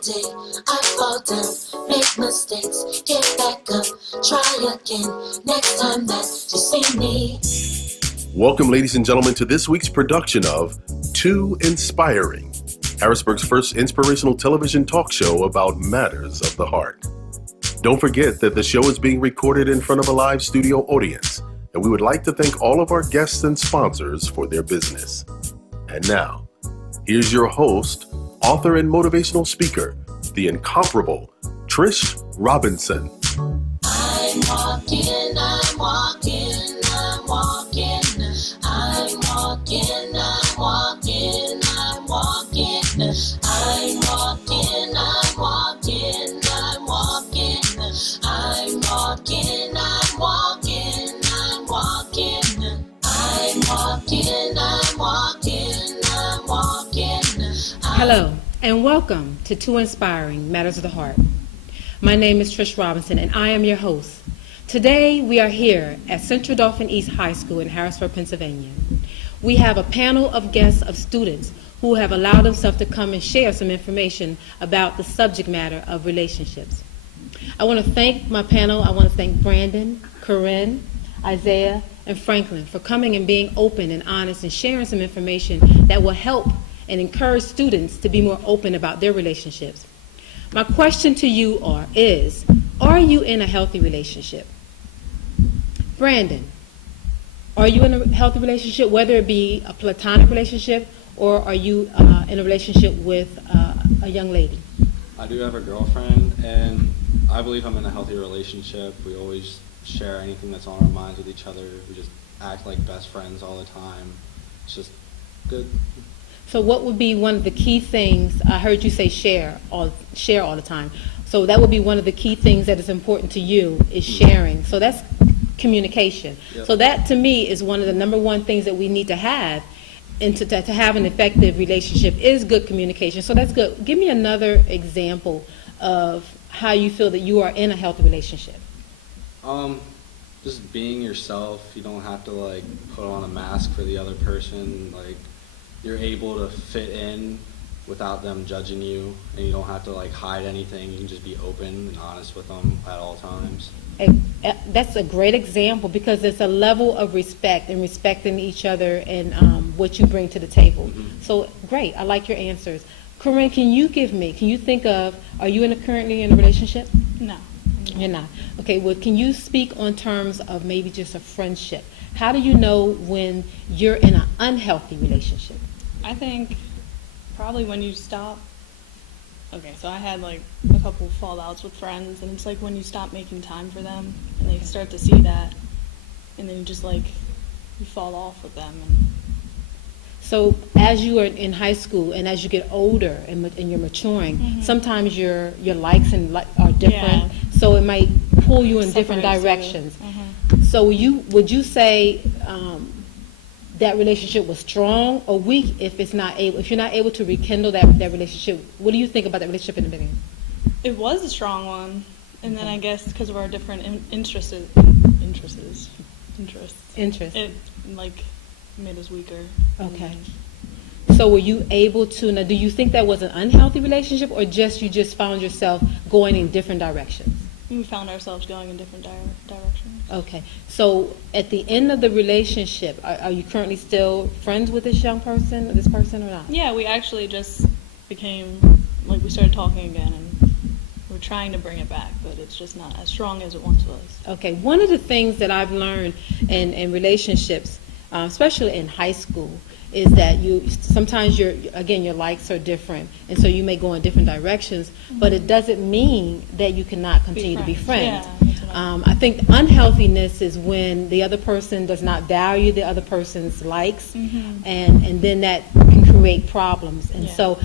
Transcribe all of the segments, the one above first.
day I fall down, make mistakes, get back up, try again. Next time that you see me. Welcome, ladies and gentlemen, to this week's production of 2Inspiring, Harrisburg's first inspirational television talk show about matters of the heart. Don't forget that the show is being recorded in front of a live studio audience, and we would like to thank all of our guests and sponsors for their business. And now, here's your host, author and motivational speaker, the incomparable Trish Robinson. I'm walking, I'm walking, I'm walking. I'm walking, I'm walking, I'm walking. I'm walking, I'm walking, I'm walking. I'm walking, I'm walking, I'm walking. I'm walking, I'm walking, I'm walking. Hello, and welcome to 2Inspiring Matters of the Heart. My name is Trish Robinson, and I am your host. Today, we are here at Central Dauphin East High School in Harrisburg, Pennsylvania. We have a panel of guests of students who have allowed themselves to come and share some information about the subject matter of relationships. I want to thank my panel. I want to thank Brandon, Corinne, Isaiah, and Franklin for coming and being open and honest and sharing some information that will help and encourage students to be more open about their relationships. My question to you is, are you in a healthy relationship? Brandon, are you in a healthy relationship, whether it be a platonic relationship or are you in a relationship with a young lady? I do have a girlfriend, and I believe I'm in a healthy relationship. We always share anything that's on our minds with each other. We just act like best friends all the time. It's just good. So what would be one of the key things? I heard you say share all the time. So that would be one of the key things that is important to you is sharing. So that's communication. Yep. So that to me is one of the number one things that we need to have, and to have an effective relationship is good communication. So that's good. Give me another example of how you feel that you are in a healthy relationship. Just being yourself. You don't have to like put on a mask for the other person. Like, you're able to fit in without them judging you, and you don't have to like hide anything. You can just be open and honest with them at all times. That's a great example because it's a level of respect and respecting each other and what you bring to the table. Mm-hmm. So great, I like your answers. Corinne, can you think of, are you currently in a relationship? No. You're not. Okay, well, can you speak on terms of maybe just a friendship? How do you know when you're in an unhealthy relationship? I think probably when you stop. Okay, so I had like a couple fallouts with friends, and it's like when you stop making time for them, and they start to see that, and then you fall off with them. So as you are in high school and as you get older and you're maturing, mm-hmm. sometimes your likes are different, yeah. So it might pull you in different directions. Mm-hmm. So would you say that relationship was strong or weak if you're not able to rekindle that relationship? What do you think about that relationship in the beginning? It was a strong one, and then I guess because of our different interests, it like made us weaker. Okay. So were you able to, now do you think that was an unhealthy relationship or you just found yourself going in different directions? We found ourselves going in different directions. Okay. So at the end of the relationship, are you currently still friends with this person or not? Yeah, we actually just became, we started talking again, and we're trying to bring it back, but it's just not as strong as it once was. Okay. One of the things that I've learned in relationships, especially in high school, is that sometimes your likes are different, and so you may go in different directions, mm-hmm. but it doesn't mean that you cannot continue to be friends. Yeah, I think unhealthiness is when the other person does not value the other person's likes, mm-hmm. and then that can create problems. And so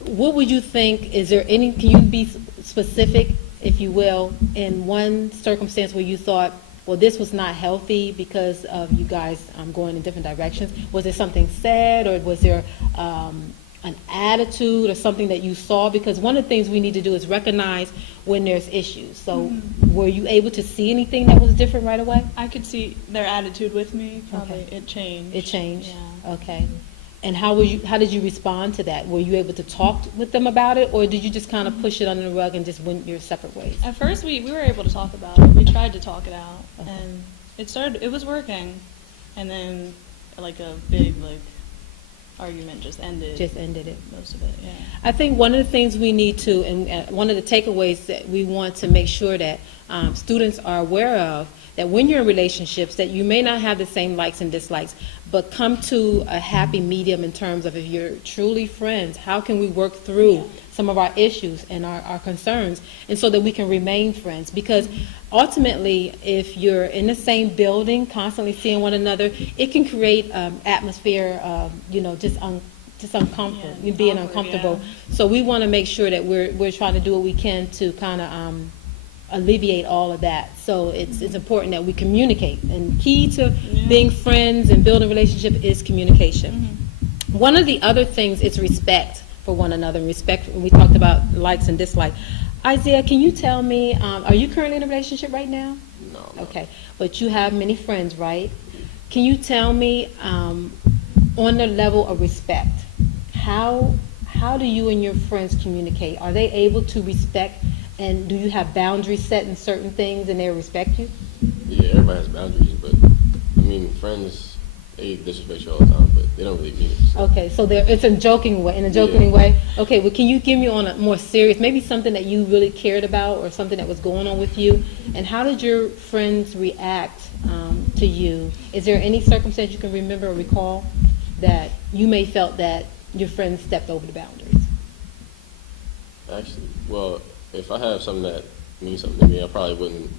what would you think, can you be specific, if you will, in one circumstance where you thought, well, this was not healthy because of you guys going in different directions? Was there something said, or was there an attitude or something that you saw? Because one of the things we need to do is recognize when there's issues. So mm-hmm. were you able to see anything that was different right away? I could see their attitude with me. Probably. Okay. It changed. It changed? Yeah. Okay. And how did you respond to that? Were you able to talk with them about it, or did you just kind of push it under the rug and just went your separate ways? At first, we were able to talk about it. We tried to talk it out, and it was working. And then, like, a big, like, argument just ended. Just ended it. Most of it, yeah. I think one of the things we need to, and one of the takeaways that we want to make sure that students are aware of, that when you're in relationships, that you may not have the same likes and dislikes, but come to a happy medium in terms of, if you're truly friends, how can we work through some of our issues and our concerns, and so that we can remain friends? Because ultimately, if you're in the same building, constantly seeing one another, it can create atmosphere of, just uncomfortable, being uncomfortable. Yeah. So we want to make sure that we're trying to do what we can to kind of alleviate all of that. So it's important that we communicate, and key to being friends and building a relationship is communication. One of the other things is respect for one another. Respect, we talked about likes and dislikes. Isaiah, can you tell me, are you currently in a relationship right now? No. Okay, but you have many friends, right? Can you tell me, on the level of respect, how do you and your friends communicate? Are they able to respect, and do you have boundaries set in certain things and they respect you? Yeah, everybody has boundaries, but I mean, friends, they disrespect you all the time, but they don't really mean it. So. Okay, so it's a joking way, in a joking way. Okay, well, can you give me on a more serious, maybe something that you really cared about, or something that was going on with you, and how did your friends react to you? Is there any circumstance you can remember or recall that you may felt that your friends stepped over the boundaries? Actually, well, if I have something that means something to me, I probably wouldn't.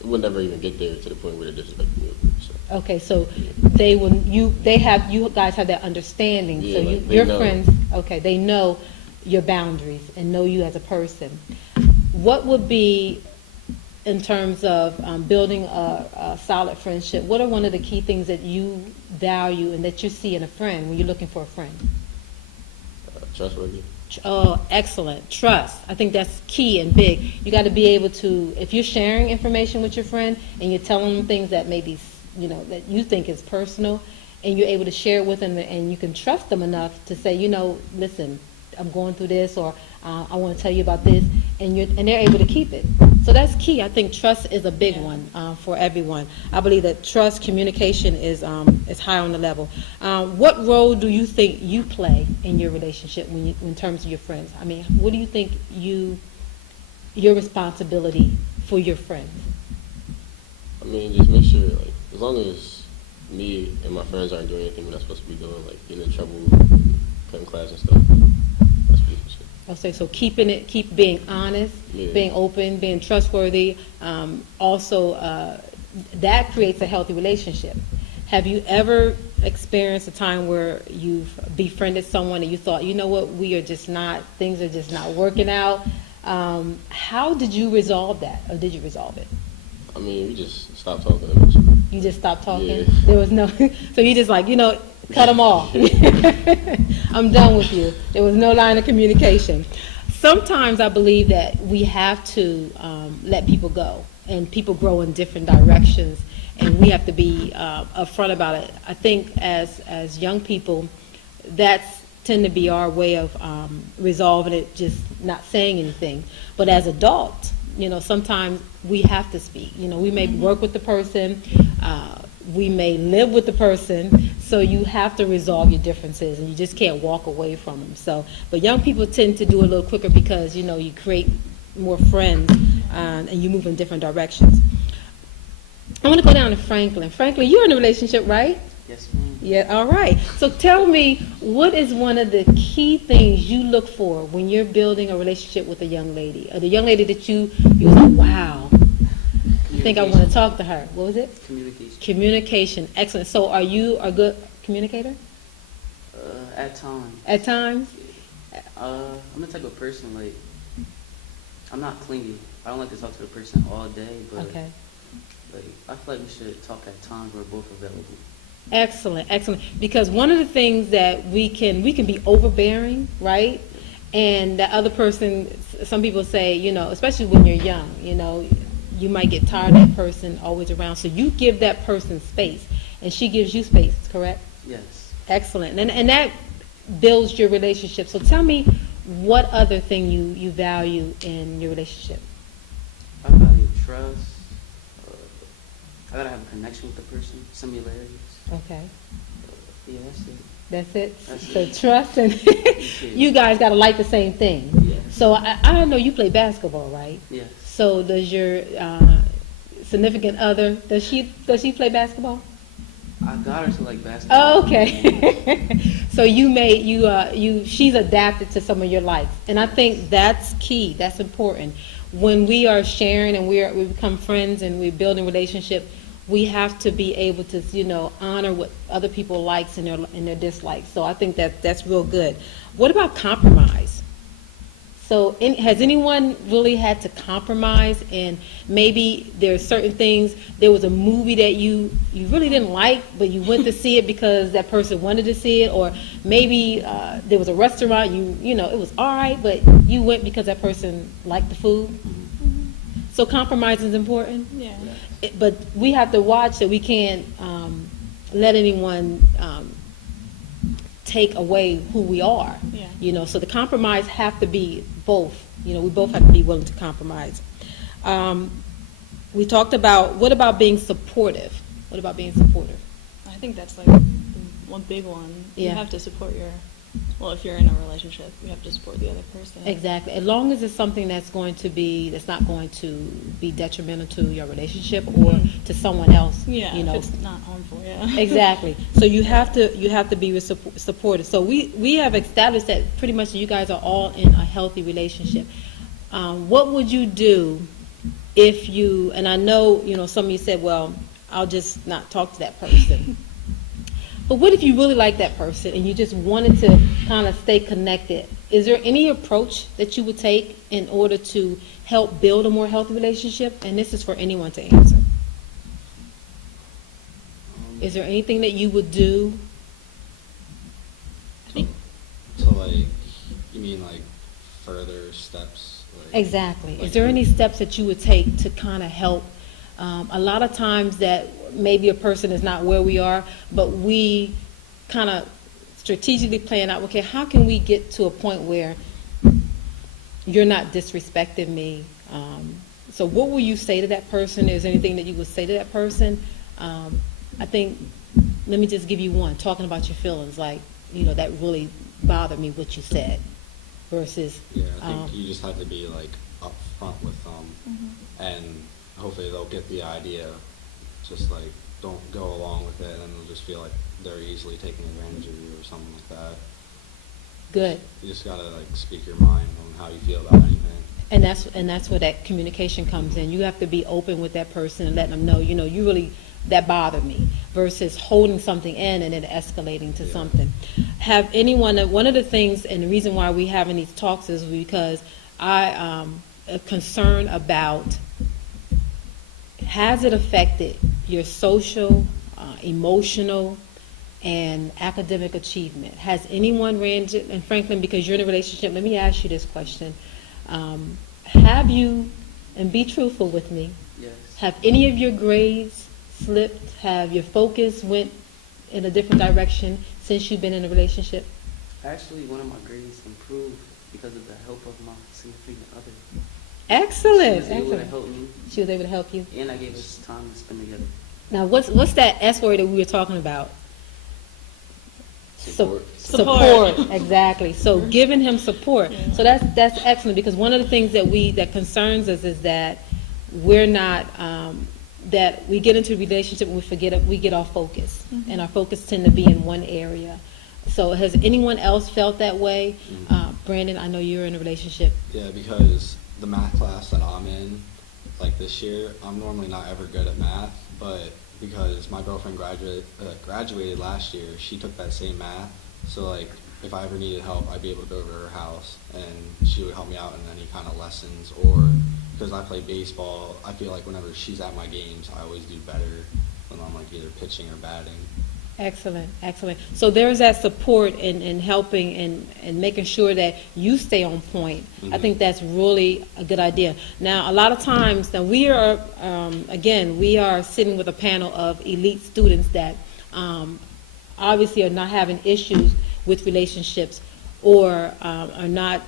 It would never even get there to the point where they're disrespecting me. So. Okay, so you guys have that understanding. Yeah, so like your know. friends, okay, they know your boundaries and know you as a person. What would be, in terms of building a solid friendship, what are one of the key things that you value and that you see in a friend when you're looking for a friend? Trustworthy. Oh, excellent. Trust. I think that's key and big. You got to be able to, if you're sharing information with your friend and you're telling them things that maybe, that you think is personal, and you're able to share it with them, and you can trust them enough to say, listen, I'm going through this, or I want to tell you about this, and they're able to keep it. So that's key. I think trust is a big one for everyone. I believe that trust, communication is high on the level. What role do you think you play in your relationship in terms of your friends? I mean, what do you think your responsibility for your friends? I mean, just make sure, like, as long as me and my friends aren't doing anything we're not supposed to be doing, like getting in trouble, cutting class and stuff, that's pretty much it. Okay, so keep being honest, being open, being trustworthy. Also, that creates a healthy relationship. Have you ever experienced a time where you've befriended someone and you thought, you know what, things are just not working out? How did you resolve that, or did you resolve it? I mean, we just stopped talking eventually. You just stopped talking? Yeah. There was no, so you just cut them off. I'm done with you. There was no line of communication. Sometimes I believe that we have to let people go, and people grow in different directions, and we have to be upfront about it. I think as young people, that's tend to be our way of resolving it, just not saying anything. But as adults, sometimes we have to speak. We may work with the person, we may live with the person, so you have to resolve your differences, and you just can't walk away from them. So, but young people tend to do it a little quicker because, you create more friends and you move in different directions. I want to go down to Franklin. Franklin, you're in a relationship, right? Yes, ma'am. Yeah, all right. So tell me, what is one of the key things you look for when you're building a relationship with a young lady? Or the young lady that you was like, wow, I think I want to talk to her. What was it? Communication. Communication. Excellent. So are you a good communicator? At times. At times? I'm the type of person, like, I'm not clingy. I don't like to talk to the person all day, but Okay. like, I feel like we should talk at times where we're both available. Excellent, excellent. Because one of the things that we can be overbearing, right? And the other person, some people say, especially when you're young, you might get tired of that person always around. So you give that person space, and she gives you space, correct? Yes. Excellent. And that builds your relationship. So tell me what other thing you value in your relationship. I value trust. I gotta have a connection with the person, similarities. Okay. Yeah, that's it. That's it. That's So it. trust and you guys got to like the same thing. Yes. So I know you play basketball, right? Yes. So does your significant other, does she play basketball? I got her to like basketball. Oh, okay. So she's adapted to some of your likes. And I think that's key. That's important. When we are sharing and we become friends and we're building relationship, we have to be able to, honor what other people likes and their dislikes. So I think that's real good. What about compromise? So has anyone really had to compromise, and maybe there are certain things, there was a movie that you really didn't like, but you went to see it because that person wanted to see it, or maybe there was a restaurant, it was all right, but you went because that person liked the food? Mm-hmm. So compromise is important? Yeah. But we have to watch that we can't let anyone take away who we are. Yeah. So the compromise have to be both. We both have to be willing to compromise. We talked about, what about being supportive? What about being supportive? I think that's like one big one. Yeah. You have to support if you're in a relationship, you have to support the other person. Exactly. As long as it's something that's not going to be detrimental to your relationship or to someone else. Yeah, if it's not harmful, yeah. Exactly. So you have to be supportive. So we have established that pretty much you guys are all in a healthy relationship. What would you do if you, and I know, some of you said, well, I'll just not talk to that person. But what if you really like that person and you just wanted to kind of stay connected? Is there any approach that you would take in order to help build a more healthy relationship? And this is for anyone to answer. Is there anything that you would do? So like, you mean like further steps? Exactly. Is there any steps that you would take to kind of help? A lot of times that maybe a person is not where we are, but we kind of strategically plan out, okay, how can we get to a point where you're not disrespecting me? So what will you say to that person? Is there anything that you would say to that person? I think, let me just give you one, talking about your feelings, like, that really bothered me what you said, versus... Yeah, I think you just have to be like upfront with them, and hopefully they'll get the idea. Just like, don't go along with it, and they'll just feel like they're easily taking advantage of you or something like that. Good. You just gotta like speak your mind on how you feel about anything. And that's where that communication comes in. You have to be open with that person and letting them know, you really, that bothered me, versus holding something in and then escalating to something. Have anyone, one of the things, and the reason why we're having these talks is because I am concerned about, has it affected your social, emotional, and academic achievement? Has anyone and Franklin, because you're in a relationship, let me ask you this question. Have you, and be truthful with me, Yes. have any of your grades slipped? Have your focus went in a different direction since you've been in a relationship? Actually, one of my grades improved because of the help of my significant other. Excellent. She was able to Excellent. help me, She was able to help you. and I gave us time to spend together. Now, what's that S word that we were talking about? Support. Support. Exactly. So giving him support. So that's excellent, because one of the things that concerns us is that we're not that we get into a relationship and we get off focus, and our focus tend to be in one area. So has anyone else felt that way? Brandon, I know you're in a relationship. Yeah, because the math class that I'm in, like this year, I'm normally not ever good at math, but because my girlfriend graduated last year, she took that same math. So like, if I ever needed help, I'd be able to go over to her house and she would help me out in any kind of lessons. Or because I play baseball, I feel like whenever she's at my games, I always do better when I'm like either pitching or batting. Excellent, excellent. So there's that support in helping and making sure that you stay on point. I think that's really a good idea. Now, a lot of times, now we are, again, we are sitting with a panel of elite students that obviously are not having issues with relationships, or are not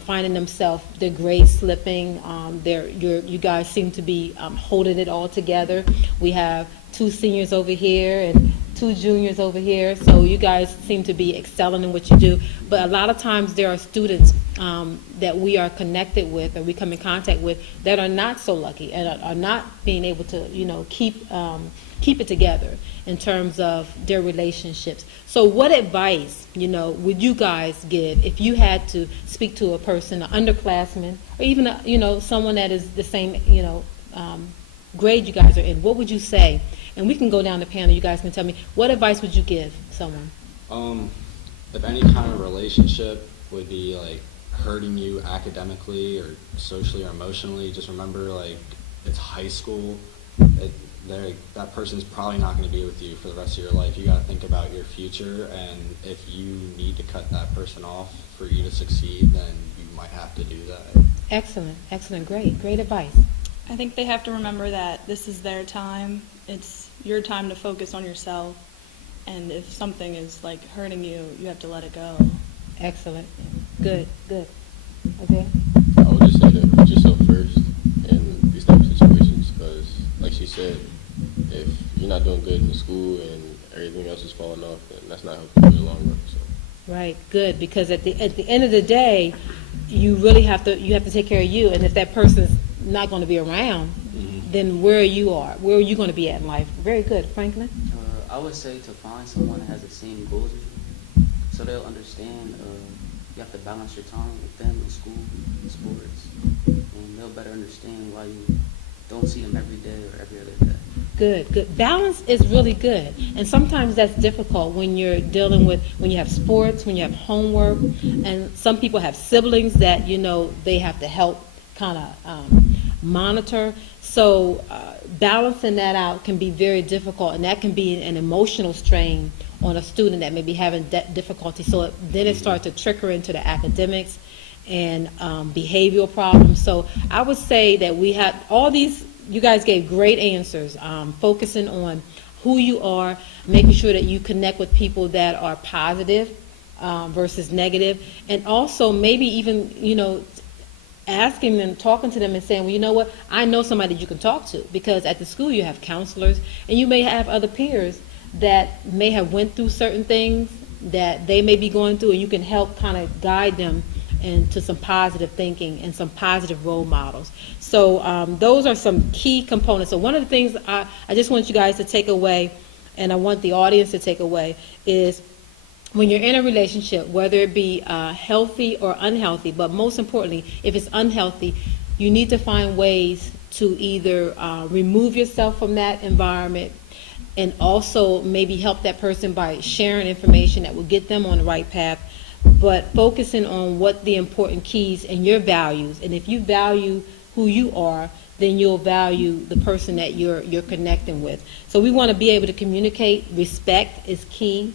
finding themselves, their grades slipping. You guys seem to be holding it all together. We have 2 seniors over here and 2 juniors over here, so you guys seem to be excelling in what you do. But a lot of times there are students that we are connected with, or we come in contact with, that are not so lucky and are not being able to, keep it together in terms of their relationships. So what advice, would you guys give if you had to speak to a person, an underclassman, or even someone that is the same, grade you guys are in? What would you say? And we can go down the panel. You guys can tell me, what advice would you give someone? If any kind of relationship would be like hurting you academically or socially or emotionally, just remember, like, it's high school. That person's probably not going to be with you for the rest of your life. You got to think about your future, and if you need to cut that person off for you to succeed, then you might have to do that. Excellent, great advice. I think they have to remember that this is their time. It's your time to focus on yourself, and if something is like hurting you, you have to let it go. Excellent. Good. Okay. I would just say to put yourself first in these type of situations, because, like she said, if you're not doing good in school and everything else is falling off, then that's not helping you in the long run. So. Right. Good. Because at the end of the day, you really have to take care of you, and if that person's not going to be around, then where are you going to be at in life? Very good. Franklin? I would say to find someone that has the same goals as you, so they'll understand you have to balance your time with them in school, in sports, and they'll better understand why you don't see them every day or every other day. Good. Balance is really good. And sometimes that's difficult when you're dealing with, when you have sports, when you have homework, and some people have siblings that, they have to help kind of monitor. So balancing that out can be very difficult, and that can be an emotional strain on a student that may be having difficulty. So then it starts to trickle into the academics and behavioral problems. So I would say that we have all these, you guys gave great answers, focusing on who you are, making sure that you connect with people that are positive versus negative, and also maybe even, asking them, talking to them and saying, well, you know what, I know somebody you can talk to, because at the school you have counselors, and you may have other peers that may have went through certain things that they may be going through, and you can help kind of guide them into some positive thinking and some positive role models. So those are some key components. So one of the things I just want you guys to take away, and I want the audience to take away, is when you're in a relationship, whether it be healthy or unhealthy, but most importantly, if it's unhealthy, you need to find ways to either remove yourself from that environment, and also maybe help that person by sharing information that will get them on the right path, but focusing on what the important keys and your values. And if you value who you are, then you'll value the person that you're connecting with. So we want to be able to communicate. Respect is key.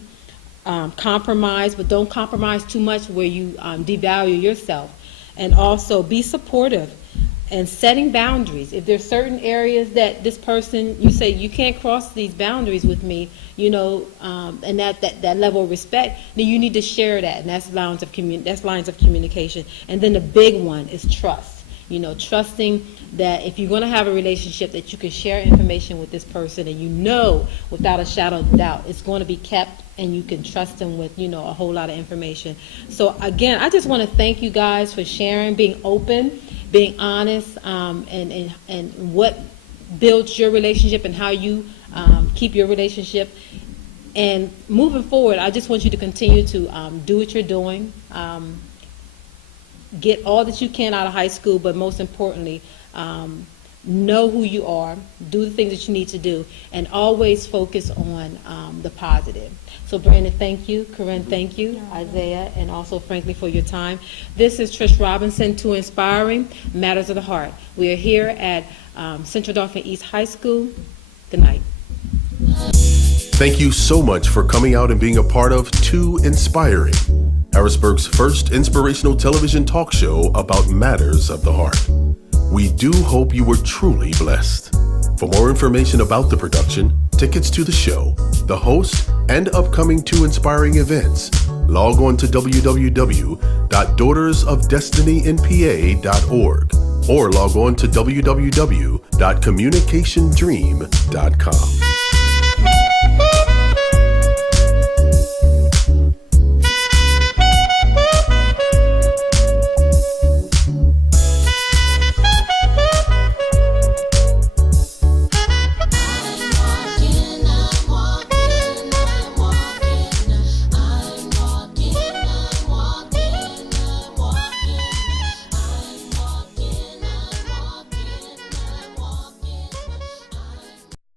Compromise, but don't compromise too much where you devalue yourself. And also be supportive and setting boundaries. If there's certain areas that this person, you say you can't cross these boundaries with me, and that level of respect, then you need to share that, and that's lines of communication. And then the big one is trust. Trusting that if you're going to have a relationship, that you can share information with this person, and without a shadow of doubt it's going to be kept, and you can trust them with a whole lot of information. So again, I just want to thank you guys for sharing, being open, being honest, and what builds your relationship and how you keep your relationship. And moving forward, I just want you to continue to do what you're doing. Get all that you can out of high school, but most importantly, know who you are, do the things that you need to do, and always focus on the positive. So Brandon, thank you. Corinne, thank you. Isaiah, and also Franklin, for your time. This is Trish Robinson, 2Inspiring, Matters of the Heart. We are here at Central Dauphin East High School. Good night. Thank you so much for coming out and being a part of 2Inspiring, Harrisburg's first inspirational television talk show about matters of the heart. We do hope you were truly blessed. For more information about the production, tickets to the show, the host, and upcoming 2Inspiring events, log on to www.daughtersofdestinynpa.org or log on to www.communicationdream.com.